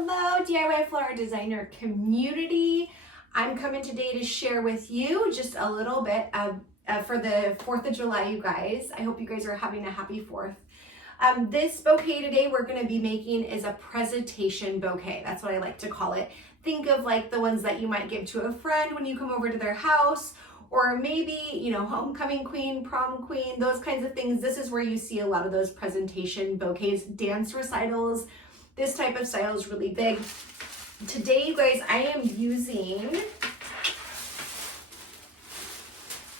Hello, DIY flower designer community. I'm coming today to share with you just a little bit of for the 4th of July, you guys. I hope you guys are having a happy 4th. This bouquet today we're going to be making is a presentation bouquet. That's what I like to call it. Think of like the ones that you might give to a friend when you come over to their house, or maybe, you know, homecoming queen, prom queen, those kinds of things. This is where you see a lot of those presentation bouquets, dance recitals. This type of style is really big. Today, you guys, I am using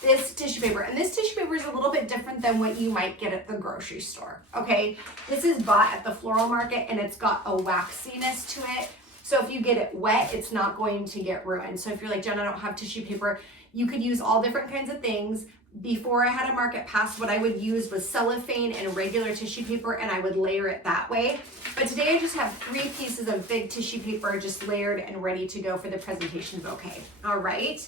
this tissue paper. And this tissue paper is a little bit different than what you might get at the grocery store, okay? This is bought at the floral market and it's got a waxiness to it. So if you get it wet, it's not going to get ruined. So if you're like, Jen, I don't have tissue paper, you could use all different kinds of things. Before I had a market pass, what I would use was cellophane and regular tissue paper, and I would layer it that way. But today I just have 3 pieces of big tissue paper just layered and ready to go for the presentation bouquet. All right.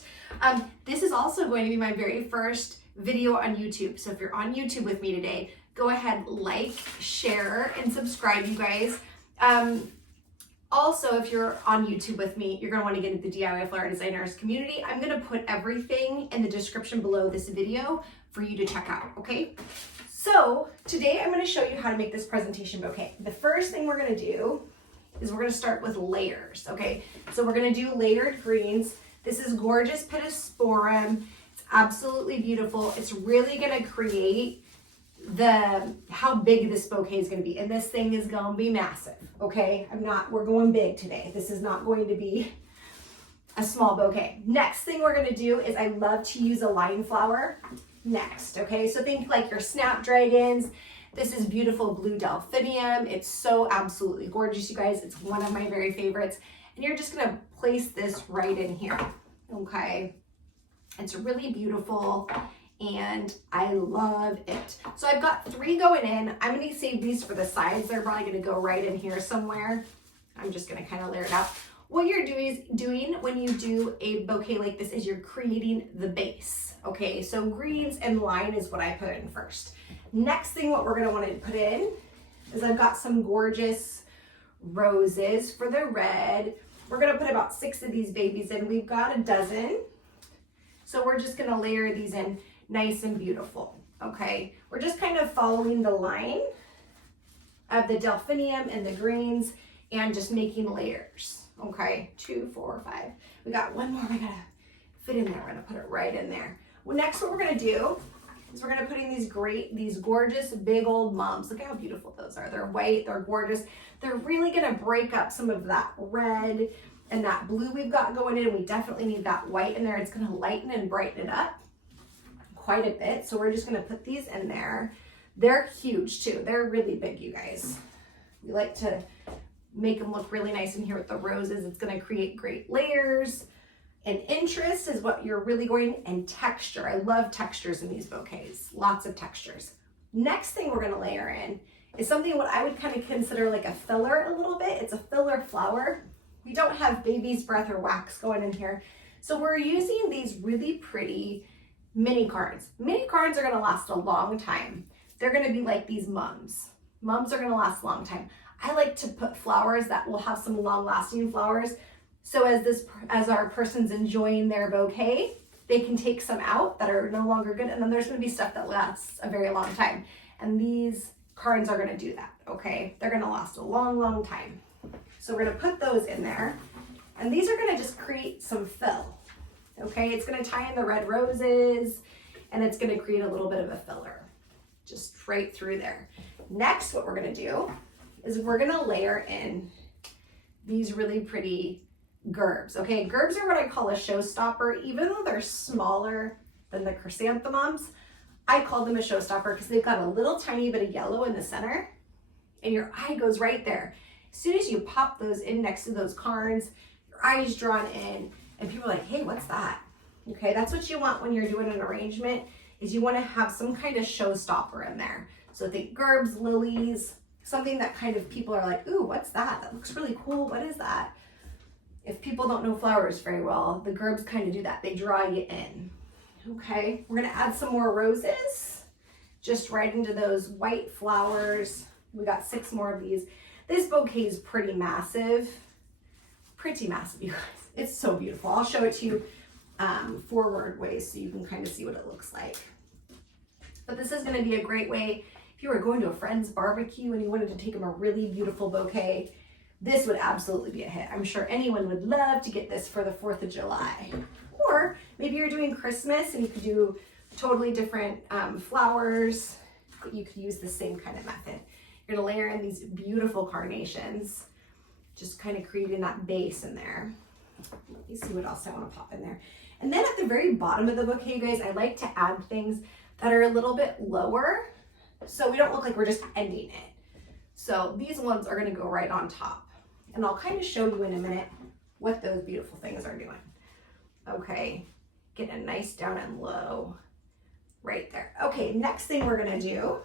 This is also going to be my very first video on YouTube. So if you're on YouTube with me today, go ahead, like, share, and subscribe, you guys. Also, if you're on YouTube with me, you're gonna wanna get into the DIY Flower Designers community. I'm gonna put everything in the description below this video for you to check out, okay? So today I'm gonna show you how to make this presentation bouquet. The first thing we're gonna do is we're gonna start with layers, okay? So we're gonna do layered greens. This is gorgeous pittosporum. It's absolutely beautiful. It's really gonna create how big this bouquet is going to be, and this thing is going to be massive, okay? We're going big today. This is not going to be a small bouquet. Next thing we're going to do is I love to use a line flower next, okay? So think like your snapdragons. This is beautiful blue delphinium. It's so absolutely gorgeous, you guys. It's one of my very favorites, and you're just going to place this right in here, okay? It's really beautiful and I love it. So I've got 3 going in. I'm gonna save these for the sides. They're probably gonna go right in here somewhere. I'm just gonna kind of layer it out. What you're doing when you do a bouquet like this is you're creating the base, okay? So greens and line is what I put in first. Next thing what we're gonna wanna put in is I've got some gorgeous roses for the red. We're gonna put about 6 of these babies in. We've got a dozen. So we're just gonna layer these in nice and beautiful, okay? We're just kind of following the line of the delphinium and the greens and just making layers, okay? 2, 4, 5. We got one more we gotta fit in there. We're gonna put it right in there. Well, next what we're gonna do is we're gonna put in these gorgeous big old mums. Look how beautiful those are. They're white, they're gorgeous. They're really gonna break up some of that red and that blue we've got going in. We definitely need that white in there. It's gonna lighten and brighten it up quite a bit. So we're just gonna put these in there. They're huge too. They're really big, you guys. We like to make them look really nice in here with the roses. It's gonna create great layers and interest is what you're really going, and texture. I love textures in these bouquets, lots of textures. Next thing we're gonna layer in is something what I would kind of consider like a filler a little bit. It's a filler flower. We don't have baby's breath or wax going in here. So we're using these really pretty mini cards. Mini cards are gonna last a long time. They're gonna be like these mums. Mums are gonna last a long time. I like to put flowers that will have some long lasting flowers. So as our person's enjoying their bouquet, they can take some out that are no longer good, and then there's gonna be stuff that lasts a very long time. And these cards are gonna do that, okay? They're gonna last a long, long time. So we're gonna put those in there, and these are gonna just create some fill. Okay, it's gonna tie in the red roses and it's gonna create a little bit of a filler, just right through there. Next, what we're gonna do is we're gonna layer in these really pretty gerbs. Okay, gerbs are what I call a showstopper. Even though they're smaller than the chrysanthemums, I call them a showstopper because they've got a little tiny bit of yellow in the center and your eye goes right there. As soon as you pop those in next to those cards, your eye is drawn in. And people are like, hey, what's that? Okay, that's what you want when you're doing an arrangement, is you want to have some kind of showstopper in there. So think gerbs, lilies, something that kind of people are like, ooh, what's that? That looks really cool. What is that? If people don't know flowers very well, the gerbs kind of do that. They draw you in. Okay, we're gonna add some more roses, just right into those white flowers. We got 6 more of these. This bouquet is pretty massive, you guys. It's so beautiful. I'll show it to you forward ways so you can kind of see what it looks like. But this is going to be a great way if you were going to a friend's barbecue and you wanted to take them a really beautiful bouquet. This would absolutely be a hit. I'm sure anyone would love to get this for the 4th of July. Or maybe you're doing Christmas and you could do totally different flowers, but you could use the same kind of method. You're gonna layer in these beautiful carnations, just kind of creating that base in there. Let me see what else I want to pop in there. And then at the very bottom of the bouquet, you guys, I like to add things that are a little bit lower so we don't look like we're just ending it. So these ones are going to go right on top. And I'll kind of show you in a minute what those beautiful things are doing. Okay, get a nice down and low right there. Okay, next thing we're going to do,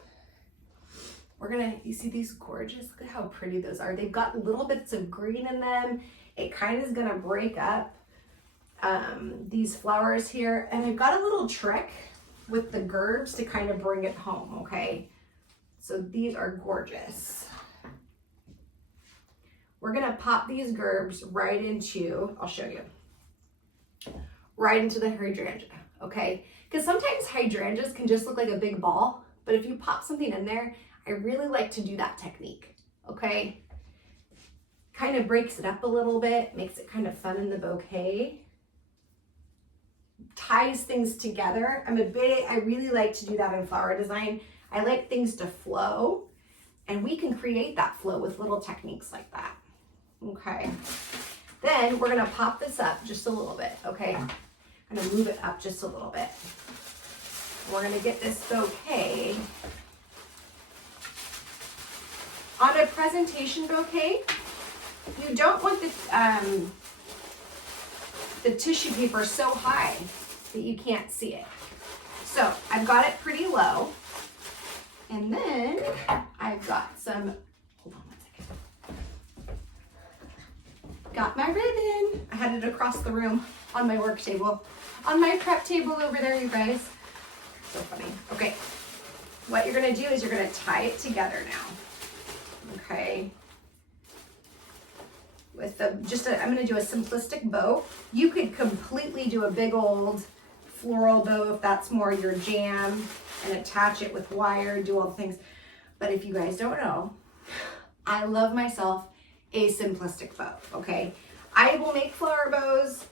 you see these gorgeous, look at how pretty those are. They've got little bits of green in them. It kind of is going to break up these flowers here. And I've got a little trick with the gerbs to kind of bring it home, okay? So these are gorgeous. We're going to pop these gerbs right into, I'll show you, right into the hydrangea, okay? Because sometimes hydrangeas can just look like a big ball, but if you pop something in there, I really like to do that technique, okay? Kind of breaks it up a little bit, makes it kind of fun in the bouquet. Ties things together. I really like to do that in flower design. I like things to flow, and we can create that flow with little techniques like that. Okay. Then we're gonna pop this up just a little bit, okay? I'm gonna move it up just a little bit. We're gonna get this bouquet. On a presentation bouquet, you don't want the tissue paper so high that you can't see it. So I've got it pretty low. And then I've got some, hold on one second. Got my ribbon. I had it across the room on my work table. On my prep table over there, you guys. So funny. Okay. What you're gonna do is you're gonna tie it together now. Okay. With I'm gonna do a simplistic bow. You could completely do a big old floral bow if that's more your jam, and attach it with wire, do all the things. But if you guys don't know, I love myself a simplistic bow, okay? I will make flower bows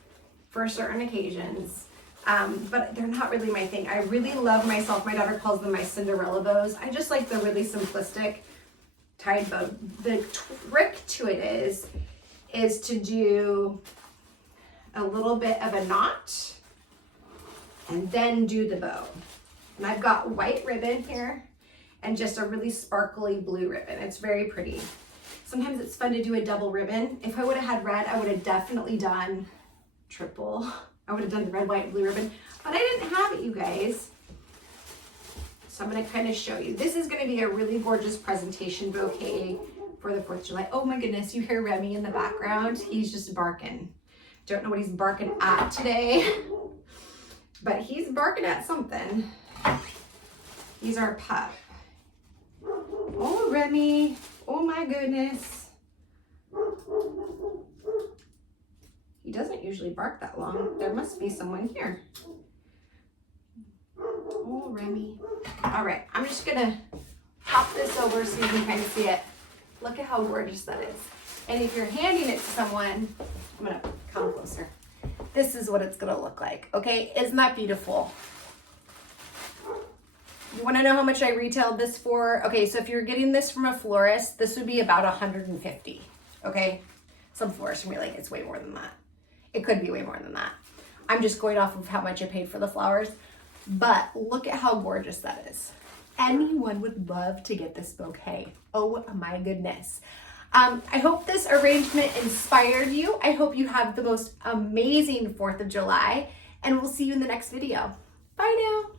for certain occasions, but they're not really my thing. I really love myself, my daughter calls them my Cinderella bows. I just like the really simplistic tied bow. The trick to it is to do a little bit of a knot and then do the bow. And I've got white ribbon here and just a really sparkly blue ribbon. It's very pretty. Sometimes it's fun to do a double ribbon. If I would have had red, I would have definitely done triple. I would have done the red, white, blue ribbon, but I didn't have it, you guys. So I'm gonna kind of show you. This is gonna be a really gorgeous presentation bouquet for the 4th of July. Oh my goodness, you hear Remy in the background. He's just barking. Don't know what he's barking at today, but he's barking at something. He's our pup. Oh, Remy. Oh my goodness. He doesn't usually bark that long. There must be someone here. Oh, Remy. All right, I'm just gonna pop this over so you can kind of see it. Look at how gorgeous that is. And if you're handing it to someone, I'm gonna come closer. This is what it's gonna look like, okay? Isn't that beautiful? You wanna know how much I retailed this for? Okay, so if you're getting this from a florist, this would be about $150, okay? Some florists will be like, it's way more than that. It could be way more than that. I'm just going off of how much I paid for the flowers, but look at how gorgeous that is. Anyone would love to get this bouquet. Oh my goodness. I hope this arrangement inspired you. I hope you have the most amazing 4th of July, and we'll see you in the next video. Bye now.